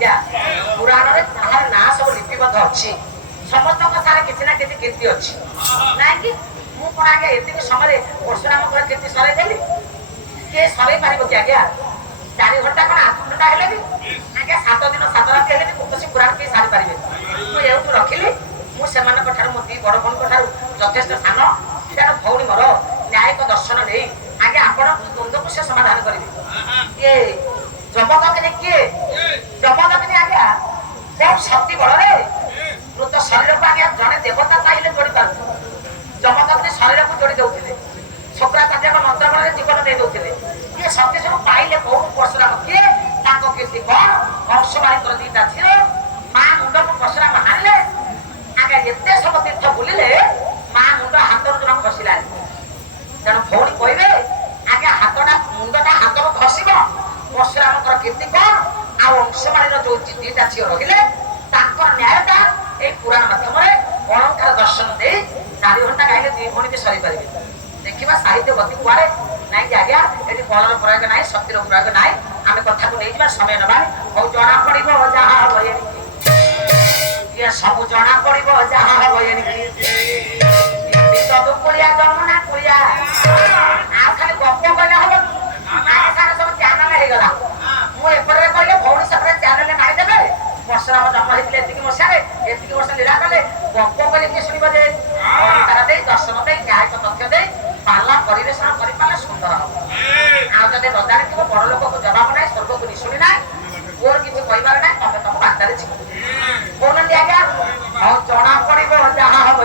क्या पुराण रे ताहार ना सब लिपिबद्ध अछि समस्त कथारे किछि ना किछि कीर्ति अछि नाही कि मु कोन आगे एतिक समय परशुराम कर कीर्ति सरे देली के सरे पारिबो कि आज्ञा 4 घंटा कोन 8 घंटा हेले भी आज्ञा 7 दिन 7 रात हेले भी कोसी पुराण के सारी पारिबे मु एउ रखिली मु सेमान कठार मु दी बड़ भन कठार यथेष्ट सानो तेणु भौणी मोर न्यायिक दर्शन नहीं आगे आपण द्वंद्व को से समाधान करेंगे ये जमदग्नि किए जमदग्नि आज्ञा कौन शक्ति बल रे मृत शरीर को आज्ञा जड़े देवता पाइले जोड़ी पार जमदग्नि शरीर को जोड़ी देउथिले शुक्राचार्य मंत्र बल जीवन दे देउथिले ये शक्ति सब पाइले कौन परशुराम किए ताको कीर्ति कौन अंशवारी कर दीटा छिरो मां मुंड को परशुराम हारले आगे एते सब तीर्थ बुलिले मां मुंड हाथ जन खसिला तेणु भौणी कहबे आगे हाथटा मुंडटा हाथ खसिब परशुराम कीर्ति कौन आ अंशवाणी जो दीटा झील रहिले न्यायटा ये पुराण माध्यम अलंकार दर्शन दे 4 घंटा गाइले 2 भौणी भी सरी पारे देखा साहित्य गति कुआरे नाई कि आज्ञा ये बलर प्रयोग ना शक्तिर प्रयोग ना आम कथा को नहीं समय ना और जना पड़ो जहाँ हम ये सब जना पड़ो जहाँ हम दुकुड़िया जमुना कुड़िया खाली गप कहले हम सारे सब चैनल हो गला मुझे कहले भौणी सेपटे चैनल नाई देवे परशुराम जन्म होते एति मसीह एति वर्ष लीला कले गप कर शुणव जे अलंकार दे दर्शन दे न्यायिक तथ्य दे पाला परिवेशन कर सुंदर हम आदि रजार थी बड़ लोक को जवाब ना स्वर्ग को निशुणी ना मोर किसी कहबार ना तुम तुम बार्तार जीव कहना आज्ञा और जना पड़ो जहाँ हम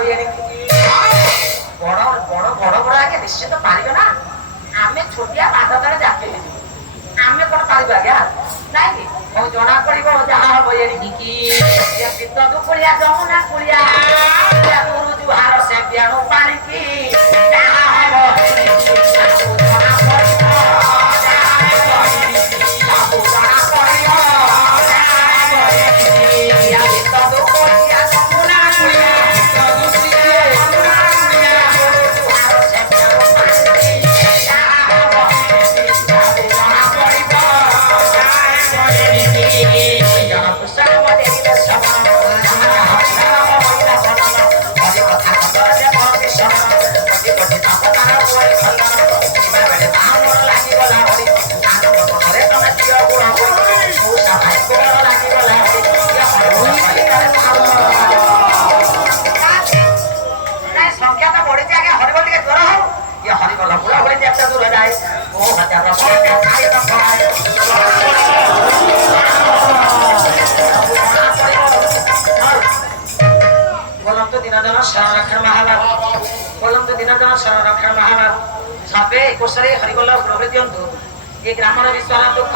बड़ बड़ बड़ बड़ आगे निश्चित पारे ना आम छोटिया पाद तले जाते आम कौन पार आज्ञा नाई कि और जना पड़ो जहाँ हम दुकुड़िया जमुना कुड़िया गुरु जुहार से पियानो पानी की हरिबल प्रभृति ये ग्राम विश्वास दुख